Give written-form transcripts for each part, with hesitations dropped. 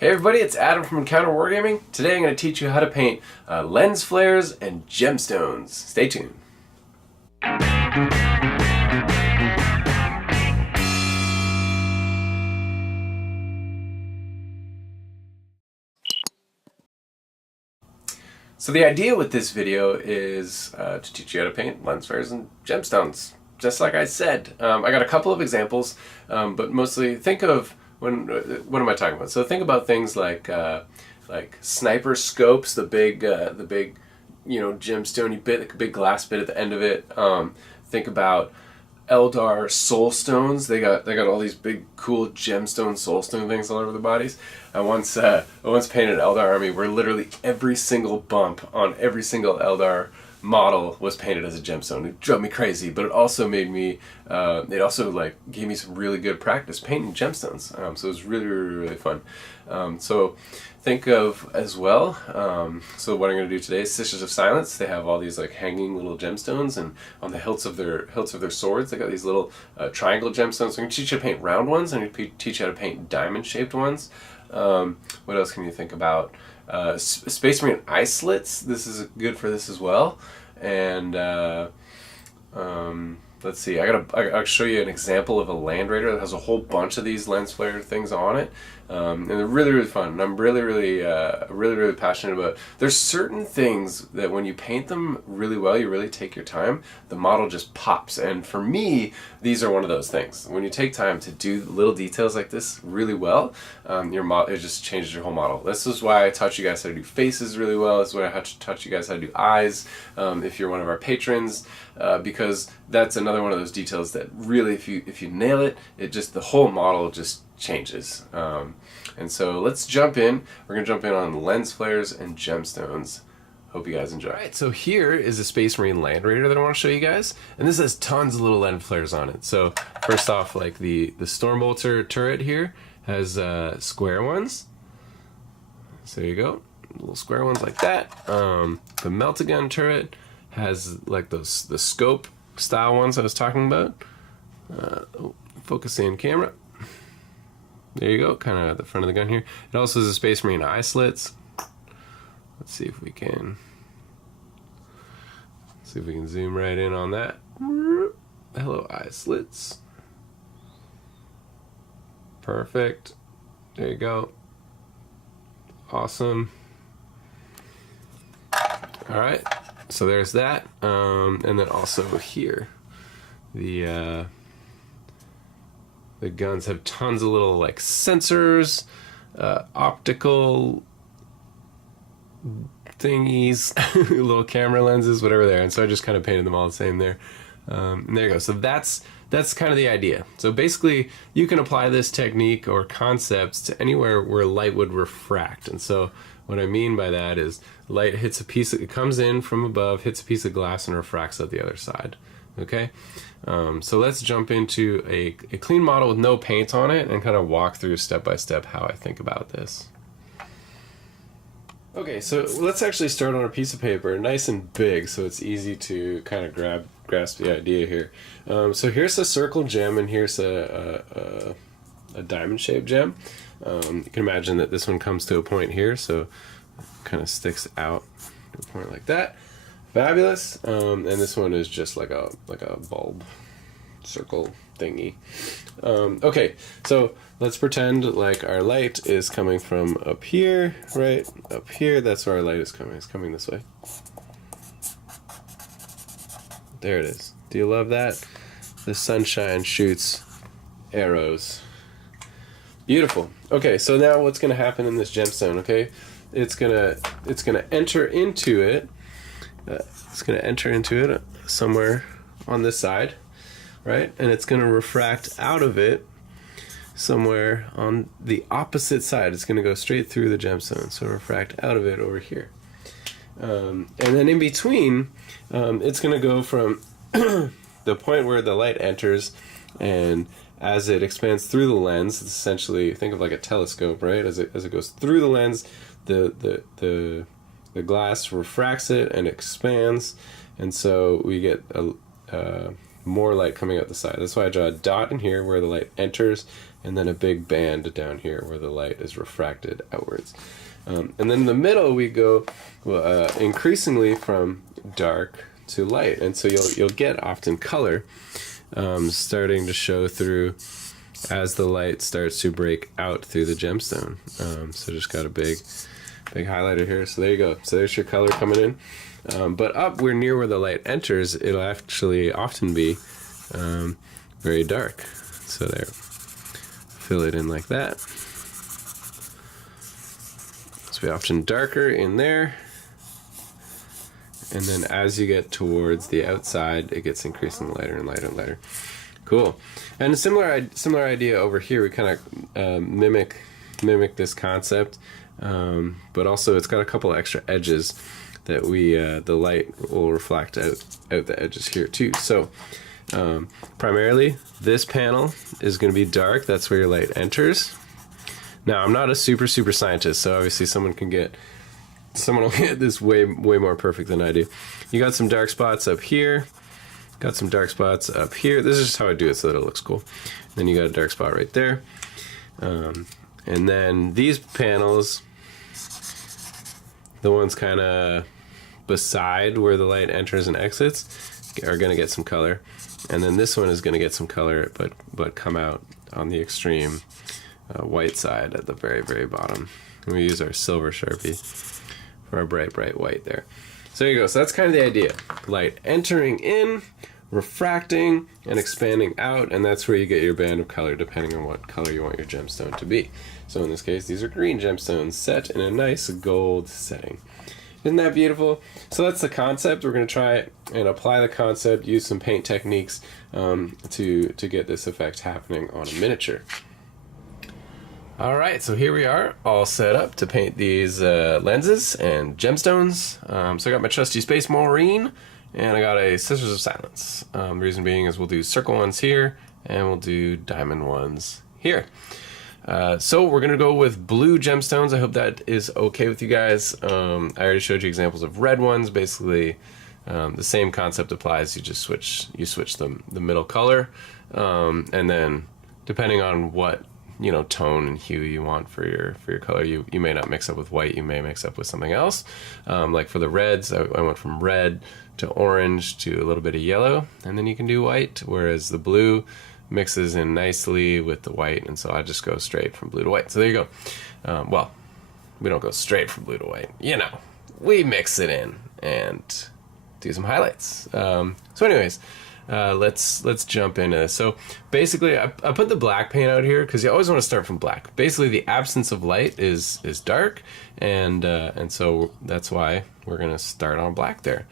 Hey everybody, it's Adam from Wargaming. Today I'm going to teach you how to paint lens flares and gemstones. Stay tuned. So the idea with this video is to teach you how to paint lens flares and gemstones. Just like I said, I got a couple of examples, but mostly think of what am I talking about? So think about things like sniper scopes, the big gemstone bit, the big glass bit at the end of it. Think about Eldar soul stones. They got all these big cool gemstone soul stone things all over the bodies. I once painted an Eldar army where literally every single bump on every single Eldar model was painted as a gemstone. It drove me crazy, but it also made me gave me some really good practice painting gemstones. So it was really fun. So think of as well, so what I'm going to do today is Sisters of Silence. They have all these like hanging little gemstones, and on the hilts of their swords they got these little triangle gemstones. So I'm going to teach you how to paint round ones, and I'm going to teach you how to paint diamond shaped ones. What else can you think about? Space Marine eye slits. This is good for this as well. And let's see. I'll show you an example of a Land Raider that has a whole bunch of these lens flare things on it, and they're really fun. And I'm really passionate about. There's certain things that when you paint them really well, you really take your time, the model just pops. And for me, these are one of those things. When you take time to do little details like this really well, your model, it just changes your whole model. This is why I taught you guys how to do faces really well. This is why I taught you guys how to do eyes. If you're one of our patrons, because that's another one of those details that really, if you nail it, the whole model just changes. And so let's jump in. We're gonna jump in on lens flares and gemstones. Hope you guys enjoy. Alright, so here is a Space Marine Land Raider that I want to show you guys, and this has tons of little lens flares on it. So first off, like the Stormbolter turret here has square ones. So there you go, little square ones like that. The Melt-A-Gun turret has like the scope style ones I was talking about. Focus in camera. There you go, kind of at the front of the gun here. It also has a Space Marine eye slits. Let's see if we can zoom right in on that. Hello, eye slits. Perfect. There you go. Awesome. All right. So there's that, and then also here, the guns have tons of little like sensors, optical thingies, little camera lenses, whatever there. And so I just kind of painted them all the same there. And there you go. So that's kind of the idea. So basically, you can apply this technique or concepts to anywhere where light would refract. And so what I mean by that is light hits it comes in from above, hits a piece of glass, and refracts out the other side. Okay, so let's jump into a clean model with no paint on it and kind of walk through step by step how I think about this. Okay, so let's actually start on a piece of paper, nice and big, so it's easy to kind of grasp the idea here. So here's a circle gem, and here's a diamond-shaped gem. You can imagine that this one comes to a point here, so it kind of sticks out to a point like that. Fabulous. And this one is just like a bulb circle thingy. Okay, so let's pretend like our light is coming from up here, right? Up here, that's where our light is coming. It's coming this way. There it is. Do you love that? The sunshine shoots arrows. Beautiful. Okay, so now what's going to happen in this gemstone? Okay, it's gonna enter into it. It's going to enter into it somewhere on this side, right? And it's going to refract out of it somewhere on the opposite side. It's going to go straight through the gemstone, so refract out of it over here. And then in between, it's going to go from the point where the light enters, and as it expands through the lens, it's essentially, think of like a telescope, right? As it goes through the lens, the glass refracts it and expands, and so we get more light coming out the side. That's why I draw a dot in here where the light enters, and then a big band down here where the light is refracted outwards. And then in the middle we go increasingly from dark to light, and so you'll get often color starting to show through as the light starts to break out through the gemstone. So just got a big highlighter here. So there you go. So there's your color coming in. But up where near where the light enters, it'll actually often be very dark. So there, fill it in like that. So we often darker in there. And then as you get towards the outside, it gets increasingly lighter and lighter and lighter. Cool. And a similar idea over here. We kind of mimic this concept, but also it's got a couple extra edges that the light will reflect out the edges here too. So primarily this panel is going to be dark. That's where your light enters. Now I'm not a super scientist, so obviously someone will get this way more perfect than I do. You got some dark spots up here. Got some dark spots up here. This is just how I do it so that it looks cool. Then you got a dark spot right there. And then these panels, the ones kind of beside where the light enters and exits, are going to get some color. And then this one is going to get some color, but come out on the extreme white side at the very bottom. And we use our silver Sharpie for our bright white there. So there you go. So that's kind of the idea. Light entering in, refracting, and expanding out, and that's where you get your band of color depending on what color you want your gemstone to be. So in this case, these are green gemstones set in a nice gold setting. Isn't that beautiful? So that's the concept. We're going to try it and apply the concept, use some paint techniques to get this effect happening on a miniature. Alright, so here we are, all set up to paint these lenses and gemstones. So I got my trusty Space Marine, and I got a Scissors of Silence. The reason being is we'll do circle ones here, and we'll do diamond ones here. So we're going to go with blue gemstones. I hope that is okay with you guys. I already showed you examples of red ones. Basically, the same concept applies. You just switch the middle color, and then depending on what tone and hue you want for your color, you may not mix up with white, you may mix up with something else. Like for the reds, I went from red to orange to a little bit of yellow, and then you can do white, whereas the blue mixes in nicely with the white, and so I just go straight from blue to white. So there you go. Well, we don't go straight from blue to white, we mix it in and do some highlights. So anyways, let's jump into this. So basically, I put the black paint out here because you always want to start from black. Basically, the absence of light is dark, and so that's why we're gonna start on black there.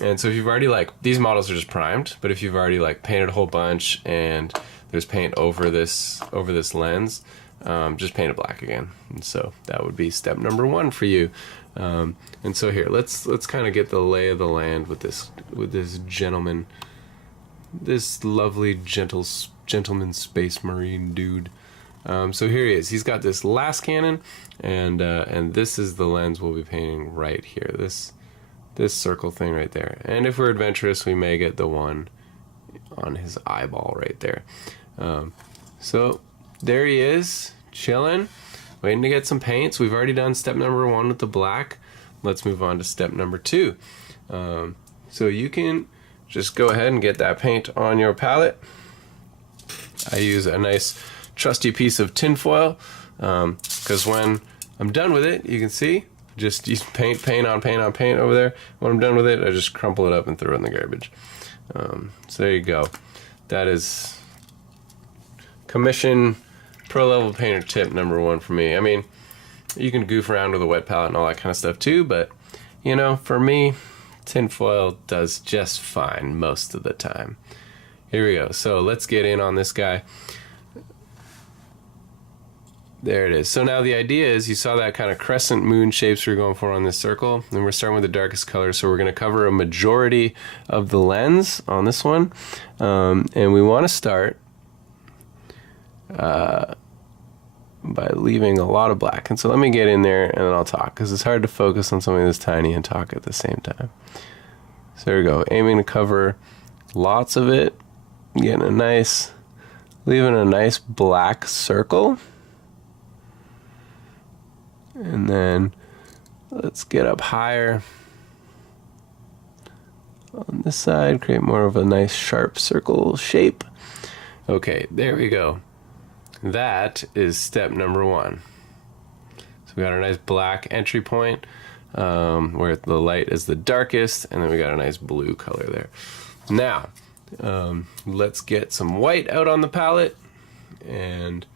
And so if you've already these models are just primed, but if you've already painted a whole bunch and there's paint over this lens, just paint it black again. And so that would be step number 1 for you. And so here, let's kind of get the lay of the land with this gentleman, this lovely gentleman Space Marine dude. So here he is. He's got this las cannon, and this is the lens we'll be painting right here. This circle thing right there. And if we're adventurous, we may get the one on his eyeball right there. So there he is, chilling, waiting to get some paints. We've already done step number 1 with the black. Let's move on to step number 2. So you can just go ahead and get that paint on your palette. I use a nice trusty piece of tin foil, because when I'm done with it, you can see, just use paint on paint over there. When I'm done with it, I just crumple it up and throw it in the garbage. So there you go. That is commission pro level painter tip number 1 for me. I mean, you can goof around with a wet palette and all that kind of stuff too, but for me, tin foil does just fine most of the time. Here we go. So let's get in on this guy. There it is. So now the idea is, you saw that kind of crescent moon shapes we were going for on this circle, and we're starting with the darkest color, so we're going to cover a majority of the lens on this one, and we want to start by leaving a lot of black. And so let me get in there and then I'll talk, because it's hard to focus on something this tiny and talk at the same time. So there we go, aiming to cover lots of it, getting a nice leaving a nice black circle. And then let's get up higher on this side, create more of a nice sharp circle shape. Okay, there we go. That is step number 1. So we got our nice black entry point where the light is the darkest, and then we got a nice blue color there. Now, let's get some white out on the palette and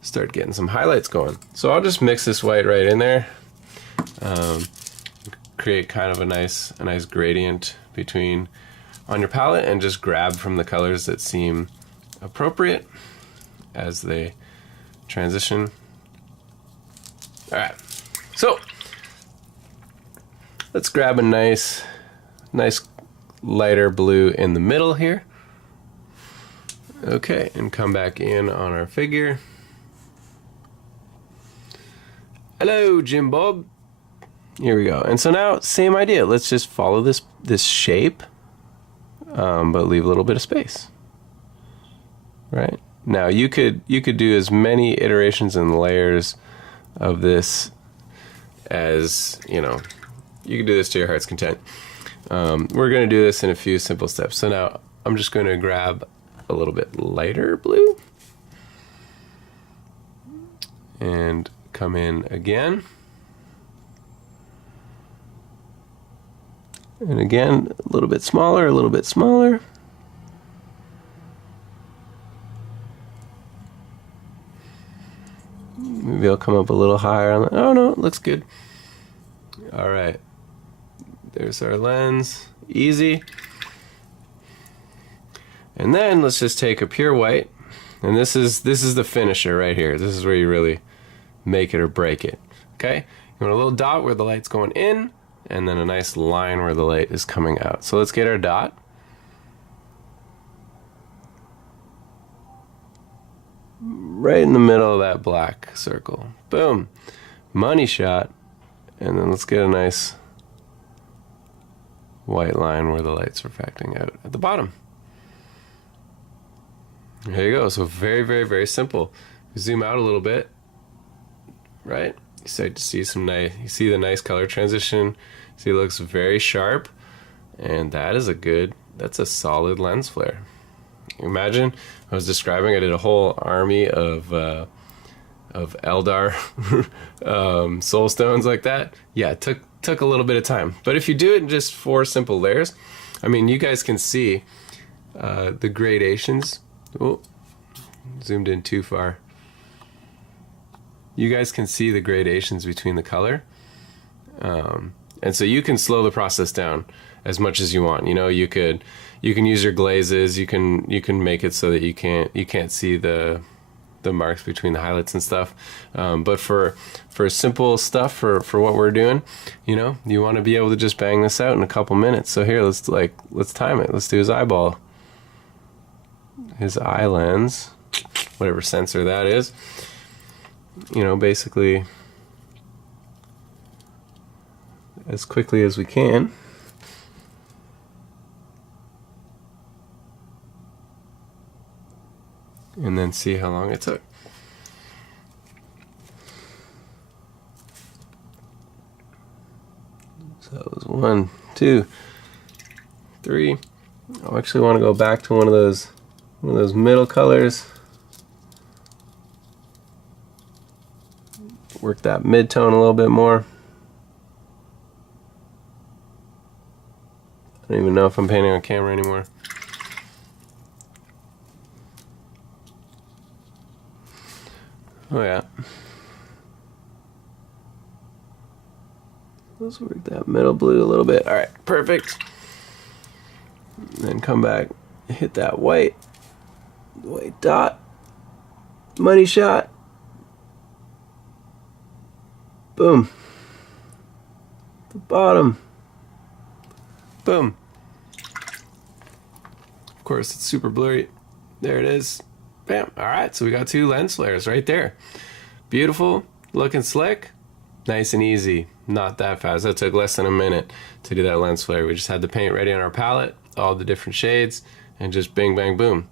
start getting some highlights going. So I'll just mix this white right in there, create kind of a nice gradient between on your palette, and just grab from the colors that seem appropriate as they transition. All right, so let's grab a nice lighter blue in the middle here. Okay, and come back in on our figure. Hello, Jim Bob. Here we go. And so now, same idea. Let's just follow this shape, but leave a little bit of space. Right? Now you could do as many iterations and layers of this as, you know, you can do this to your heart's content. We're going to do this in a few simple steps. So now I'm just going to grab a little bit lighter blue and come in again. And again, a little bit smaller, a little bit smaller. Maybe I'll come up a little higher on the, oh no, it looks good. All right, there's our lens, easy. And then let's just take a pure white, and this is the finisher right here. This is where you really make it or break it. Okay, you want a little dot where the light's going in, and then a nice line where the light is coming out. So let's get our dot. Right in the middle of that black circle. Boom. Money shot. And then let's get a nice white line where the light's refracting out at the bottom. There you go. So very, very, very simple. Zoom out a little bit. Right? You start to see some nice, you see the nice color transition. See, it looks very sharp. And that is that's a solid lens flare. Imagine, I was describing, I did a whole army of Eldar soul stones like that. Yeah, it took a little bit of time. But if you do it in just 4 simple layers, I mean, you guys can see the gradations. Oh, zoomed in too far. You guys can see the gradations between the color. And so you can slow the process down as much as you want. You know, you can use your glazes. You can make it so that you can't see the marks between the highlights and stuff. But for simple stuff, for what we're doing, you know, you want to be able to just bang this out in a couple minutes. So here, let's time it. Let's do his eyeball, his eye lens, whatever sensor that is. You know, basically as quickly as we can. And then see how long it took. So it was 1, 2, 3. I actually want to go back to one of those middle colors. Work that mid-tone a little bit more. I don't even know if I'm painting on camera anymore. Oh yeah. Let's work that middle blue a little bit. All right, perfect. And then come back, hit that white dot, money shot. Boom. The bottom. Boom. Of course, it's super blurry. There it is. Bam. All right, so we got 2 lens flares right there. Beautiful, looking slick, nice and easy. Not that fast. That took less than a minute to do that lens flare. We just had the paint ready on our palette, all the different shades, and just bing, bang, boom.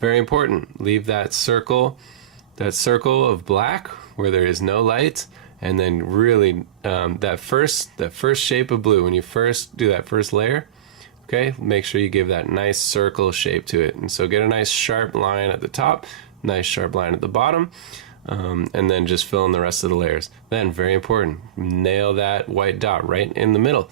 very important. Leave that circle of black where there is no light, and then really that first shape of blue when you first do that first layer. Okay, make sure you give that nice circle shape to it, and so get a nice sharp line at the top, nice sharp line at the bottom, and then just fill in the rest of the layers. Then, very important, nail that white dot right in the middle,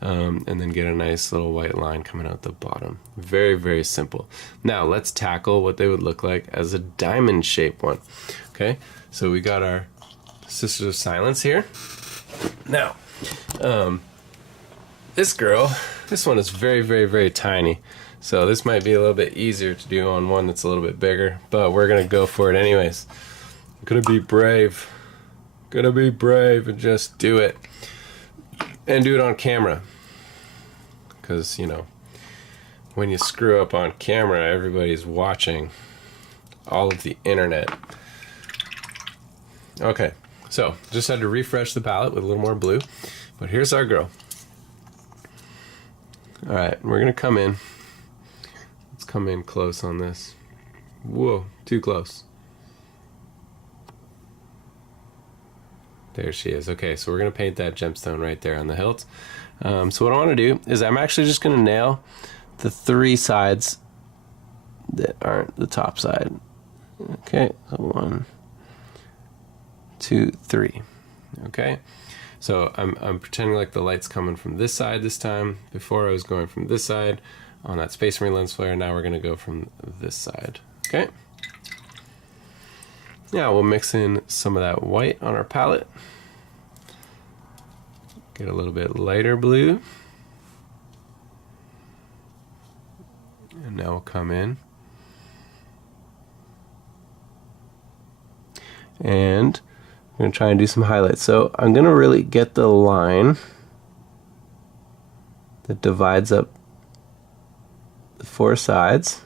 and then get a nice little white line coming out the bottom. Very, very simple. Now let's tackle what they would look like as a diamond shaped one. Okay, so we got our Sisters of Silence here. Now, this one is very, very, very tiny. So this might be a little bit easier to do on one that's a little bit bigger, but we're gonna go for it anyways. I'm gonna be brave. Gonna be brave and just do it. And do it on camera. Because, you know, when you screw up on camera, everybody's watching. All of the internet. Okay, so just had to refresh the palette with a little more blue. But here's our girl. Alright, we're gonna come in. Let's come in close on this. Whoa, too close. There she is. Okay, so we're gonna paint that gemstone right there on the hilt. So what I want to do is I'm actually just gonna nail the 3 sides that aren't the top side. Okay, so 1, 2, 3. Okay, so I'm pretending like the light's coming from this side this time. Before I was going from this side on that Space Marine lens flare. Now we're gonna go from this side. Okay. Now we'll mix in some of that white on our palette. Get a little bit lighter blue. And now we'll come in. And I'm going to try and do some highlights. So I'm going to really get the line that divides up the 4 sides.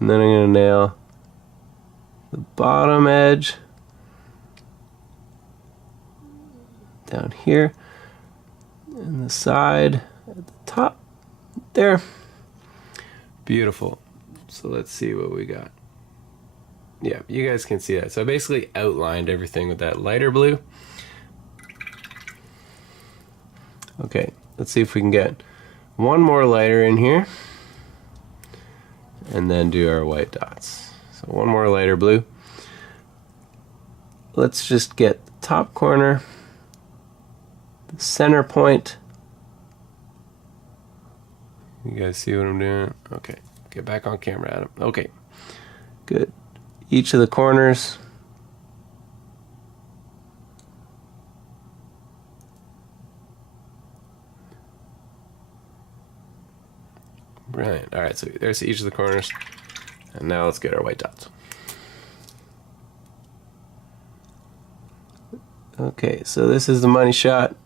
And then I'm going to nail the bottom edge down here and the side at the top there. Beautiful. So let's see what we got. Yeah, you guys can see that. So I basically outlined everything with that lighter blue. Okay, let's see if we can get one more lighter in here. And then do our white dots. So one more lighter blue. Let's just get the top corner, the center point. You guys see what I'm doing? Okay, get back on camera, Adam. Okay, good. Each of the corners. Brilliant. Alright, so there's each of the corners. And now let's get our white dots. Okay, so this is the money shot.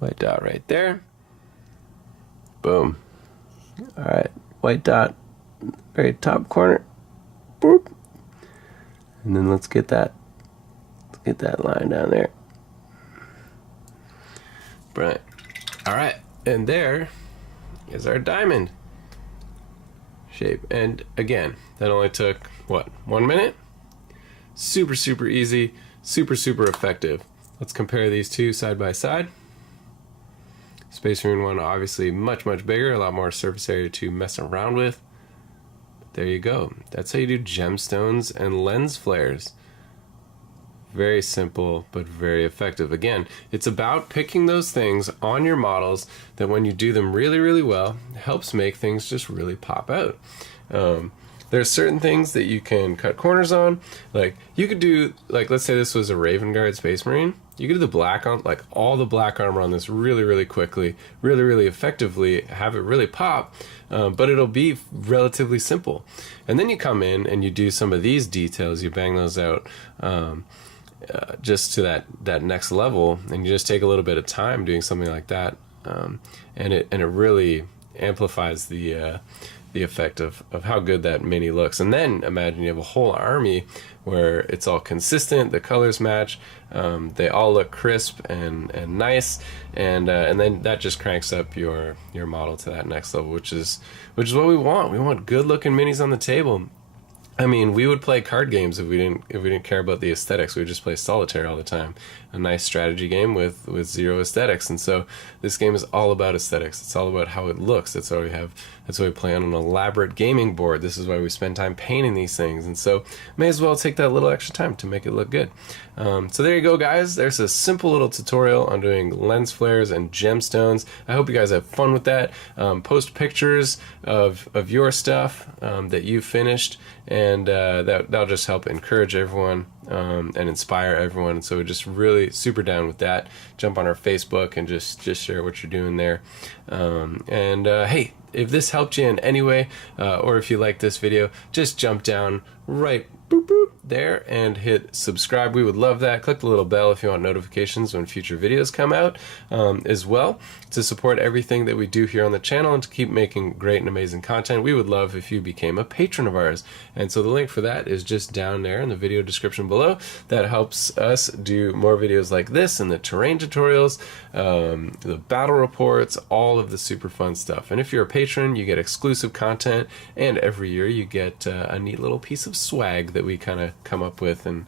White dot right there. Boom. Alright, white dot, very top corner. Boop. And then let's get that line down there. Brilliant. Alright, and there is our diamond shape. And again, that only took, what, 1 minute? Super, super easy, super, super effective. Let's compare these two side by side. Space Marine 1 obviously much, much bigger, a lot more surface area to mess around with. But there you go. That's how you do gemstones and lens flares. Very simple, but very effective. Again, it's about picking those things on your models that when you do them really, really well, helps make things just really pop out. There's certain things that you can cut corners on. Like, you could do, like, let's say this was a Raven Guard Space Marine. You could do the black on, like, all the black armor on this really, really quickly, really, really effectively, have it really pop, but it'll be relatively simple. And then you come in and you do some of these details, you bang those out, just to that next level, and you just take a little bit of time doing something like that, and it really amplifies the the effect of how good that mini looks. And then imagine you have a whole army where it's all consistent, the colors match, they all look crisp and nice, and then that just cranks up your model to that next level, which is what we want. We want good looking minis on the table. I mean, we would play card games if we didn't care about the aesthetics. We would just play solitaire all the time. A nice strategy game with zero aesthetics. And so this game is all about aesthetics. It's all about how it looks. That's why we play on an elaborate gaming board. This is why we spend time painting these things. And so may as well take that little extra time to make it look good. So there you go, guys. There's a simple little tutorial on doing lens flares and gemstones. I hope you guys have fun with that. Post pictures of your stuff that you finished, and that'll just help encourage everyone and inspire everyone. And so we're just really super down with that. Jump on our Facebook and just share what you're doing there. Hey, if this helped you in any way, or if you like this video, just jump down right there and hit subscribe. We would love that. Click the little bell if you want notifications when future videos come out, as well, to support everything that we do here on the channel and to keep making great and amazing content. We would love if you became a patron of ours, and so the link for that is just down there in the video description below. That helps us do more videos like this, and the terrain tutorials, the battle reports, all of the super fun stuff. And if you're a patron, you get exclusive content, and every year you get a neat little piece of swag that we kind of come up with and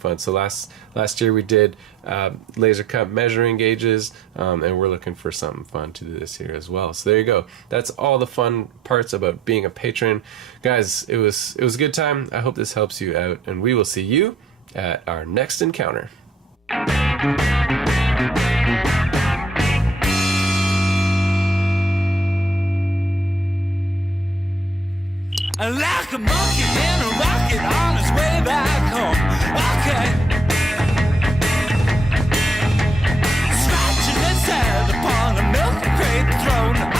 fun. So last year we did laser cut measuring gauges, and we're looking for something fun to do this year as well. So there you go. That's all the fun parts about being a patron, guys. It was a good time. I hope this helps you out, and we will see you at our next encounter. Like a monkey in a rocket on his way back home. Okay. Scratching his head upon a milk crate throne.